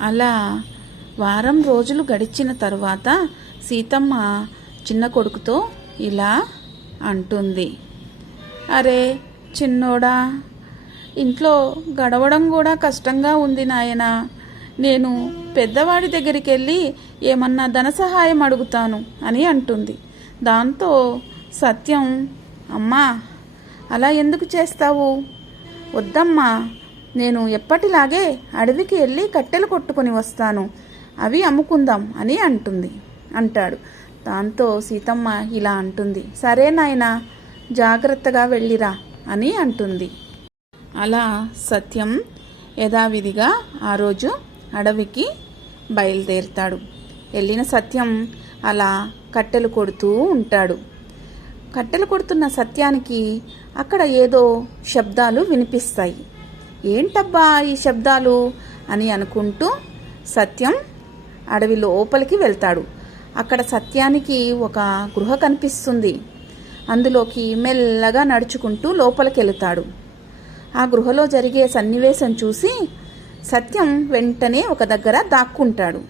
అలా వారం రోజులు గడిచిన తరువాత సీతమ్మ చిన్న కొడుకుతో ఇలా అంటుంది. అరే చిన్నోడా ఇంట్లో గడవడం కూడా కష్టంగా ఉంది నాయనా. నేను పెద్దవాడి దగ్గరికి వెళ్ళి ఏమన్నా ధన సహాయం అడుగుతాను అని అంటుంది. దాంతో సత్యం అమ్మా అలా ఎందుకు చేస్తావు? వద్దమ్మా నేను ఎప్పటిలాగే అడవికి వెళ్ళి కట్టెలు కొట్టుకొని వస్తాను. అవి అమ్ముకుందాం అని అంటుంది. అంటాడు. దాంతో సీతమ్మ ఇలా అంటుంది. సరే నాయనా జాగ్రత్తగా వెళ్ళిరా అని అంటుంది. అలా సత్యం యథావిధిగా ఆ రోజు అడవికి బయలుదేరుతాడు. వెళ్ళిన సత్యం అలా కట్టెలు కొడుతూ ఉంటాడు. కట్టెలు కొడుతున్న సత్యానికి అక్కడ ఏదో శబ్దాలు వినిపిస్తాయి. ఏంటబ్బా ఈ శబ్దాలు అని అనుకుంటూ సత్యం అడవి లోపలికి వెళ్తాడు. అక్కడ సత్యానికి ఒక గృహ కనిపిస్తుంది. అందులోకి మెల్లగా నడుచుకుంటూ లోపలికి వెళుతాడు ఆ గృహలో జరిగే సన్నివేశం చూసి సత్యం వెంటనే ఒక దగ్గర దాక్కుంటాడు.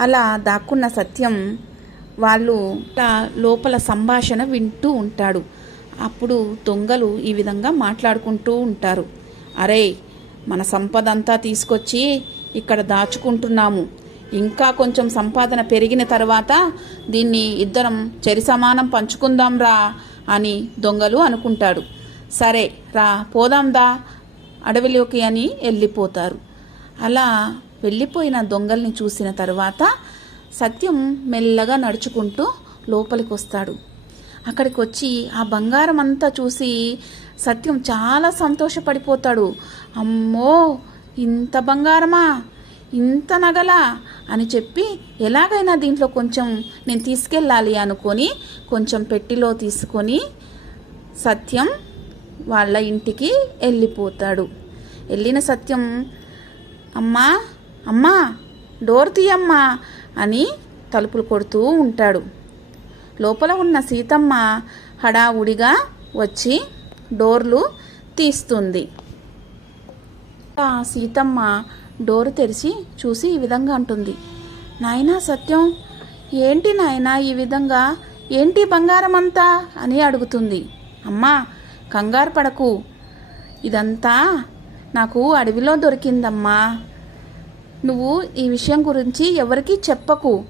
అలా దాక్కున్న సత్యం వాళ్ళు లోపల సంభాషణ వింటూ ఉంటాడు. అప్పుడు దొంగలు ఈ విధంగా మాట్లాడుకుంటూ ఉంటారు. అరే మన సంపద అంతా తీసుకొచ్చి ఇక్కడ దాచుకుంటున్నాము. ఇంకా కొంచెం సంపాదన పెరిగిన తర్వాత దీన్ని ఇద్దరం చెరి సమానం పంచుకుందాంరా అని దొంగలు అనుకుంటాడు సరే రా పోదాందా అడవిలోకి అని వెళ్ళిపోతారు. అలా వెళ్ళిపోయిన దొంగల్ని చూసిన తర్వాత సత్యం మెల్లగా నడుచుకుంటూ లోపలికి వస్తాడు అక్కడికి వచ్చి ఆ బంగారం అంతా చూసి సత్యం చాలా సంతోషపడిపోతాడు. అమ్మో ఇంత బంగారమా? ఇంత నగలా? అని చెప్పి ఎలాగైనా దీంట్లో కొంచెం నేను తీసుకెళ్ళాలి అనుకొని కొంచెం పెట్టిలో తీసుకొని సత్యం వాళ్ళ ఇంటికి వెళ్ళిపోతాడు. వెళ్ళిన సత్యం అమ్మా అమ్మా డోర్ తీయమ్మా అని తలుపులు కొడుతూ ఉంటాడు. లోపల ఉన్న సీతమ్మ హడావుడిగా వచ్చి డోర్లు తీస్తుంది. సీతమ్మ డోరు తెరిచి చూసి ఈ విధంగా అంటుంది. నాయనా సత్యం ఏంటి నాయనా ఈ విధంగా? ఏంటి బంగారం అంతా అని అడుగుతుంది. అమ్మా కంగారు పడకు. ఇదంతా నాకు అడవిలో దొరికిందమ్మా. నువ్వు ఈ విషయం గురించి ఎవరికీ చెప్పకు.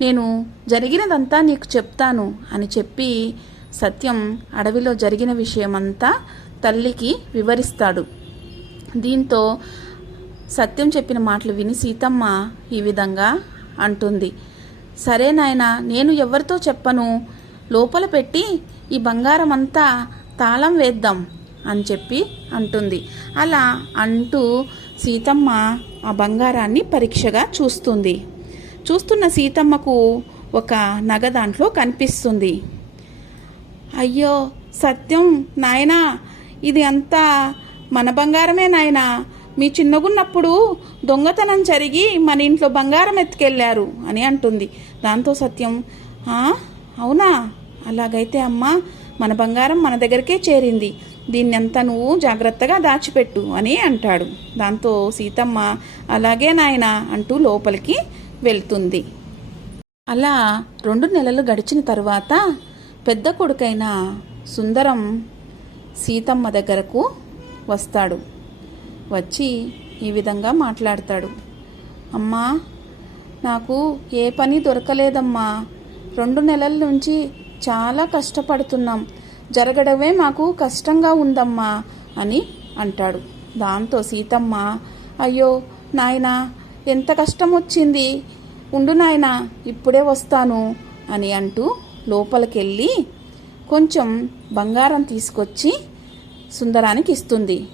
నేను జరిగినదంతా నీకు చెప్తాను అని చెప్పి సత్యం అడవిలో జరిగిన విషయమంతా తల్లికి వివరిస్తాడు. దీంతో సత్యం చెప్పిన మాటలు విని సీతమ్మ ఈ విధంగా అంటుంది. సరే నాయనా నేను ఎవరితో చెప్పను? లోపల పెట్టి ఈ బంగారం అంతా తాళం వేద్దాం అని చెప్పి అంటుంది. అలా అంటూ సీతమ్మ ఆ బంగారాన్ని పరీక్షగా చూస్తుంది. చూస్తున్న సీతమ్మకు ఒక నగ దాంట్లో కనిపిస్తుంది. అయ్యో సత్యం నాయనా ఇది అంతా మన బంగారమే నాయనా. మీ చిన్నగున్నప్పుడు దొంగతనం జరిగి మన ఇంట్లో బంగారం ఎత్తుకెళ్ళారు అని అంటుంది. దాంతో సత్యం అవునా? అలాగైతే అమ్మా మన బంగారం మన దగ్గరికే చేరింది. దీన్ని అంతా నువ్వు జాగ్రత్తగా దాచిపెట్టు అని అంటాడు. దాంతో సీతమ్మ అలాగే నాయన అంటూ లోపలికి వెళ్తుంది. అలా రెండు నెలలు గడిచిన తర్వాత పెద్ద కొడుకైన సుందరం సీతమ్మ దగ్గరకు వస్తాడు. వచ్చి ఈ విధంగా మాట్లాడతాడు. అమ్మా నాకు ఏ పని దొరకలేదమ్మా. రెండు నెలల నుంచి చాలా కష్టపడుతున్నాం. జరగడమే మాకు కష్టంగా ఉందమ్మా అని అంటాడు. దాంతో సీతమ్మ అయ్యో నాయనా ఎంత కష్టం వచ్చింది ఉండు నాయనా ఇప్పుడే వస్తాను అని అంటూ లోపలికెళ్ళి కొంచెం బంగారం తీసుకొచ్చి సుందరానికి ఇస్తుంది.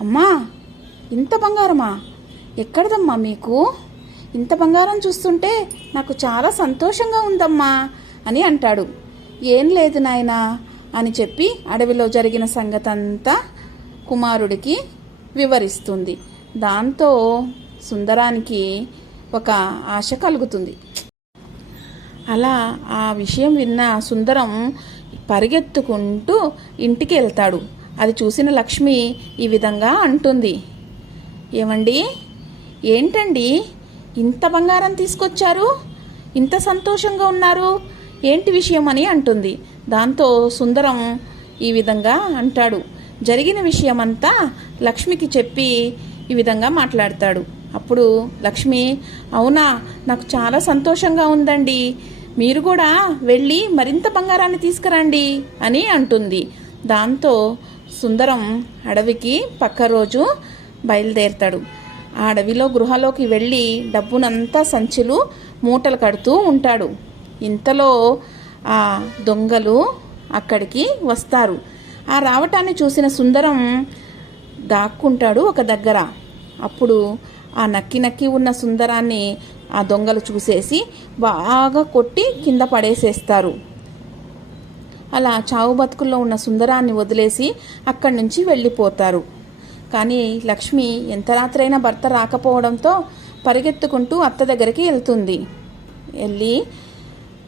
అమ్మా ఇంత బంగారమా? ఎక్కడదమ్మా మీకు? ఇంత బంగారం చూస్తుంటే నాకు చాలా సంతోషంగా ఉందమ్మా అని అంటాడు. ఏం లేదు నాయనా అని చెప్పి అడవిలో జరిగిన సంగతంతా కుమారుడికి వివరిస్తుంది. దాంతో సుందరానికి ఒక ఆశ కలుగుతుంది. అలా ఆ విషయం విన్న సుందరం పరిగెత్తుకుంటూ ఇంటికి వెళ్తాడు. అది చూసిన లక్ష్మి ఈ విధంగా అంటుంది. ఏమండి? ఏంటండి? ఇంత బంగారం తీసుకొచ్చారు? ఇంత సంతోషంగా ఉన్నారు? ఏంటి విషయం అని అంటుంది. దాంతో సుందరం ఈ విధంగా అంటాడు. జరిగిన విషయమంతా లక్ష్మికి చెప్పి ఈ విధంగా మాట్లాడతాడు. అప్పుడు లక్ష్మి అవునా? నాకు చాలా సంతోషంగా ఉందండి. మీరు కూడా వెళ్ళి మరింత బంగారాన్ని తీసుకురండి అని అంటుంది. దాంతో సుందరం అడవికి పక్క రోజు బయలుదేరుతాడు. ఆ అడవిలో గృహలోకి వెళ్ళి డబ్బునంతా సంచులు మూటలు కడుతూ ఉంటాడు. ఇంతలో ఆ దొంగలు అక్కడికి వస్తారు. ఆ రావటాన్ని చూసిన సుందరం దాక్కుంటాడు ఒక దగ్గర. అప్పుడు ఆ నక్కి నక్కి ఉన్న సుందరాన్ని ఆ దొంగలు చూసేసి బాగా కొట్టి కింద పడేసేస్తారు. అలా చావు బతుకుల్లో ఉన్న సుందరాన్ని వదిలేసి అక్కడి నుంచి వెళ్ళిపోతారు. కానీ లక్ష్మి ఎంత రాత్రైనా భర్త రాకపోవడంతో పరిగెత్తుకుంటూ అత్త దగ్గరికి వెళ్తుంది. వెళ్ళి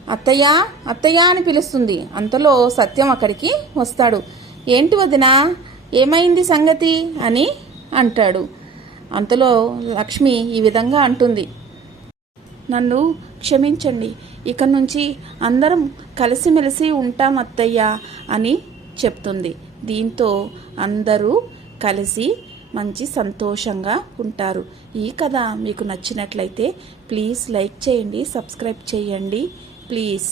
అత్తయ్య అత్తయ్య అని పిలుస్తుంది. అంతలో సత్యం అక్కడికి వస్తాడు. ఏంటి వదినా ఏమైంది సంగతి? అని అంటాడు. అంతలో లక్ష్మి ఈ విధంగా అంటుంది. నన్ను క్షమించండి ఇక నుంచి అందరం కలిసిమెలిసి ఉంటాం అత్తయ్య అని చెప్తుంది. దీంతో అందరూ కలిసి మంచి సంతోషంగా ఉంటారు. ఈ కథ మీకు నచ్చినట్లయితే ప్లీజ్ లైక్ చేయండి సబ్స్క్రైబ్ చేయండి. ప్లీజ్.